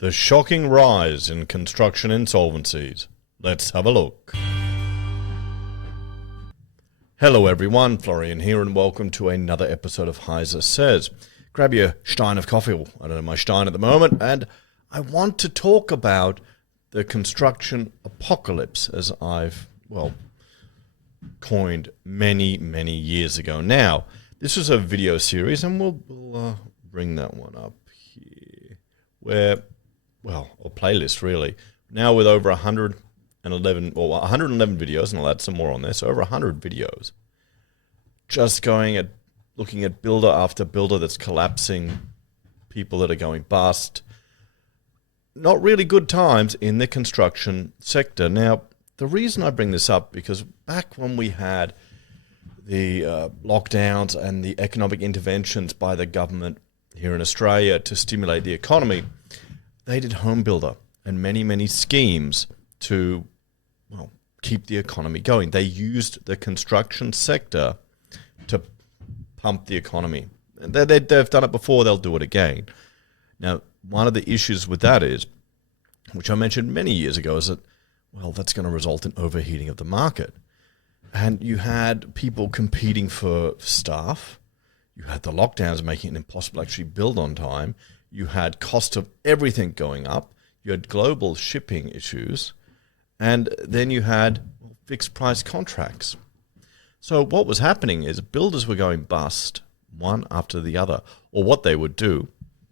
The shocking rise in construction insolvencies. Let's have a look. Hello everyone, Florian here and welcome to another episode of HeiseSays. Grab your stein of coffee, well, I don't know my stein at the moment, and I want to talk about the construction apocalypse as I've, coined many years ago. Now, this is a video series and we'll bring that one up here where, or playlist really, now with over 111 videos, and I'll add some more on there, so over 100 videos, just looking at builder after builder that's collapsing, people that are going bust. Not really good times in the construction sector. Now, the reason I bring this up, because back when we had the lockdowns and the economic interventions by the government here in Australia to stimulate the economy, they did home builder and many schemes to keep the economy going. They used the construction sector to pump the economy. They've done it before, they'll do it again. Now, one of the issues with that is, which I mentioned many years ago, is that, that's going to result in overheating of the market. And you had people competing for staff. You had the lockdowns making it impossible to actually build on time. You had cost of everything going up. You had global shipping issues. And then you had fixed price contracts. So what was happening is builders were going bust one after the other. Or what they would do,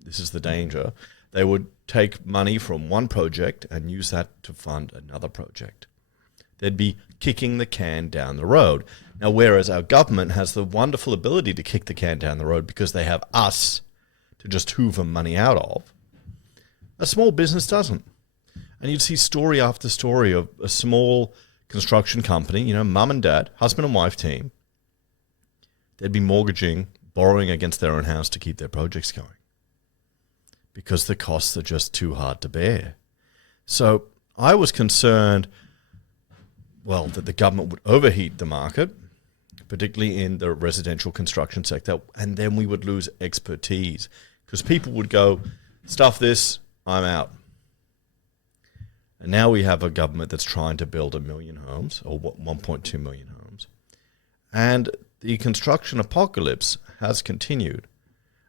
this is the danger, they would take money from one project and use that to fund another project. They'd be kicking the can down the road. Now, whereas our government has the wonderful ability to kick the can down the road because they have us to just hoover money out of, a small business doesn't. And you'd see story after story of a small construction company, mum and dad, husband and wife team. They'd be borrowing against their own house to keep their projects going because the costs are just too hard to bear. So I was concerned, that the government would overheat the market, particularly in the residential construction sector, and then we would lose expertise because people would go, stuff this, I'm out. And now we have a government that's trying to build 1 million homes, or 1.2 million homes. And the construction apocalypse has continued.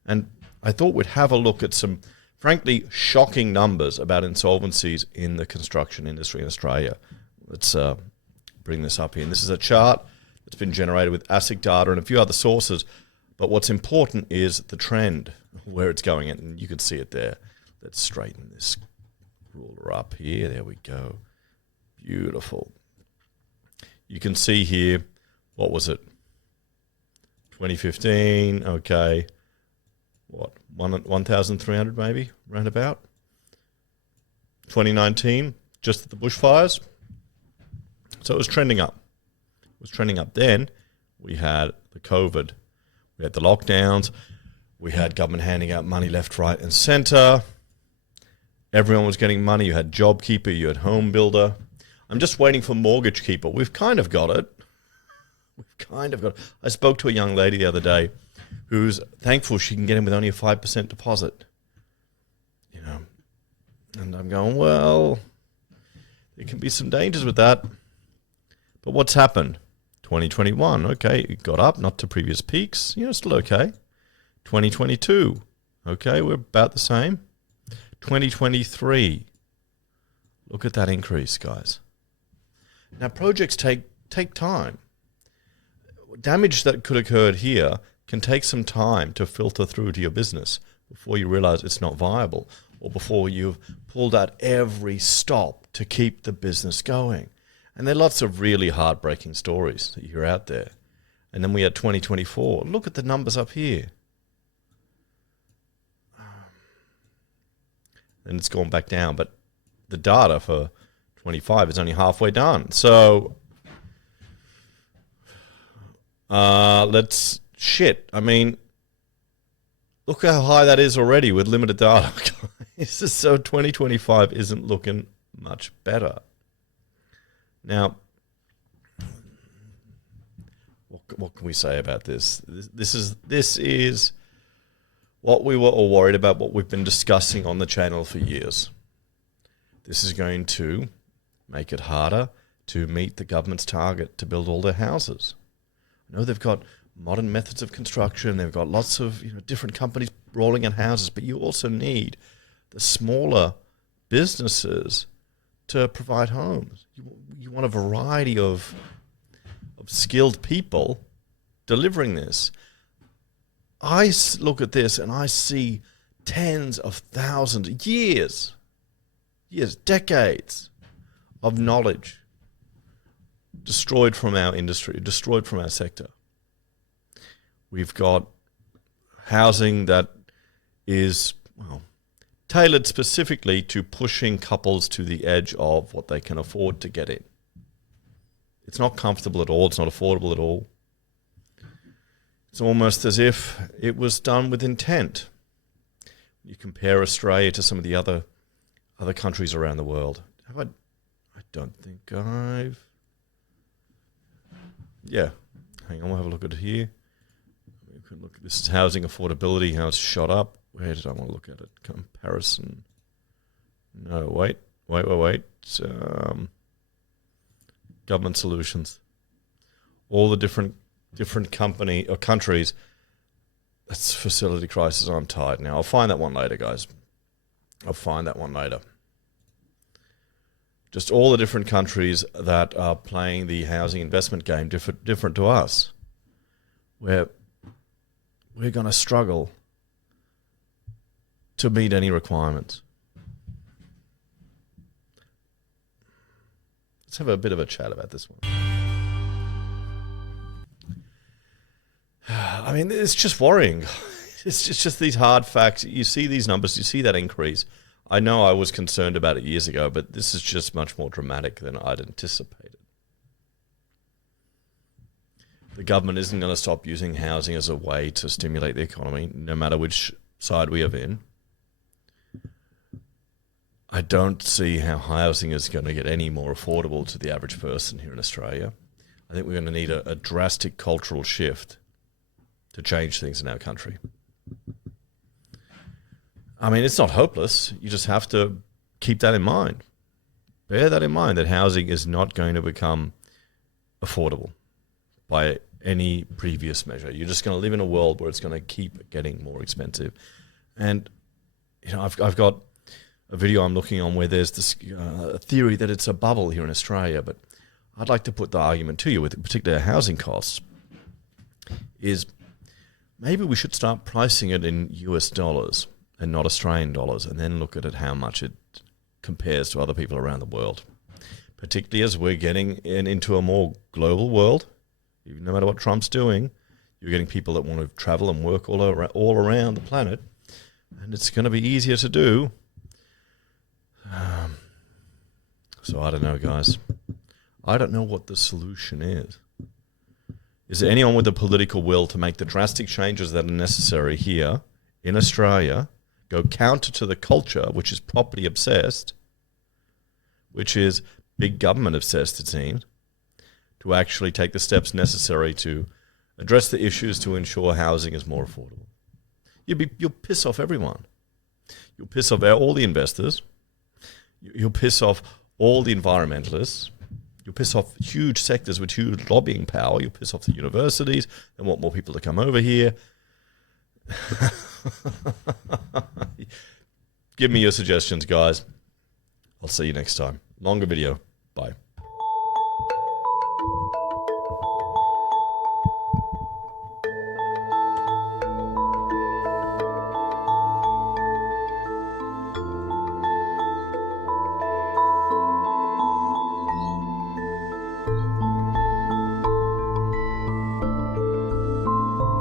And I thought we'd have a look at some, frankly, shocking numbers about insolvencies in the construction industry in Australia. Let's bring this up here. And this is a chart that's been generated with ASIC data and a few other sources. But what's important is the trend, where it's going. And you can see it there. Let's straighten this ruler up here. There we go. Beautiful. You can see here, what was it? 2015, okay. What, 1,300 maybe, roundabout? 2019, just at the bushfires. So it was trending up. It was trending up then. We had the COVID. We had the lockdowns. We had government handing out money left, right, and center. Everyone was getting money. You had JobKeeper, you had Home Builder. I'm just waiting for Mortgage Keeper. We've kind of got it. I spoke to a young lady the other day who's thankful she can get in with only a 5% deposit. And I'm going, there can be some dangers with that. But what's happened? 2021, okay, it got up, not to previous peaks. Still okay. 2022, okay, we're about the same. 2023, look at that increase, guys. Now, projects take time. Damage that could occur here can take some time to filter through to your business before you realize it's not viable or before you've pulled out every stop to keep the business going. And there are lots of really heartbreaking stories that you hear out there. And then we had 2024. Look at the numbers up here. And it's gone back down, but the data for 25 is only halfway done. So look how high that is already with limited data. So 2025 isn't looking much better. Now, what can we say about this? This is what we were all worried about, what we've been discussing on the channel for years. This is going to make it harder to meet the government's target to build all their houses. I know they've got modern methods of construction, they've got lots of different companies rolling in houses, but you also need the smaller businesses to provide homes. You want a variety of skilled people delivering this. I look at this and I see tens of thousands, years, decades of knowledge destroyed from our industry, destroyed from our sector. We've got housing that is, well, tailored specifically to pushing couples to the edge of what they can afford to get in. It's not comfortable at all. It's not affordable at all. It's almost as if it was done with intent. You compare Australia to some of the other countries around the world. I don't think I've... Yeah, hang on, we'll have a look at it here. We can look at this housing affordability, how it's shot up. Where did I want to look at it? Comparison. No, wait. Government solutions. All the different company or countries. That's facility crisis. I'm tired now. I'll find that one later, guys. I'll find that one later. Just all the different countries that are playing the housing investment game different to us, where we're going to struggle to meet any requirements. Let's have a bit of a chat about this one. I mean, it's just worrying. It's just these hard facts. You see these numbers, you see that increase. I know I was concerned about it years ago, but this is just much more dramatic than I'd anticipated. The government isn't going to stop using housing as a way to stimulate the economy, no matter which side we are in. I don't see how housing is going to get any more affordable to the average person here in Australia. I think we're going to need a drastic cultural shift to change things in our country. I mean, it's not hopeless. You just have to keep that in mind. Bear that in mind, that housing is not going to become affordable by any previous measure. You're just going to live in a world where it's going to keep getting more expensive. And, I've got a video I'm looking on where there's this theory that it's a bubble here in Australia, but I'd like to put the argument to you with particular housing costs is maybe we should start pricing it in US dollars and not Australian dollars, and then look at it how much it compares to other people around the world, particularly as we're getting into a more global world. No matter what Trump's doing, you're getting people that want to travel and work all around the planet, and it's going to be easier to do. So I don't know, guys. I don't know what the solution is. Is there anyone with the political will to make the drastic changes that are necessary here in Australia, go counter to the culture, which is property obsessed, which is big government obsessed, it seems, to actually take the steps necessary to address the issues to ensure housing is more affordable? You'll piss off everyone. You'll piss off all the investors. You'll piss off all the environmentalists. You'll piss off huge sectors with huge lobbying power. You'll piss off the universities and want more people to come over here. Give me your suggestions, guys. I'll see you next time. Longer video. Bye.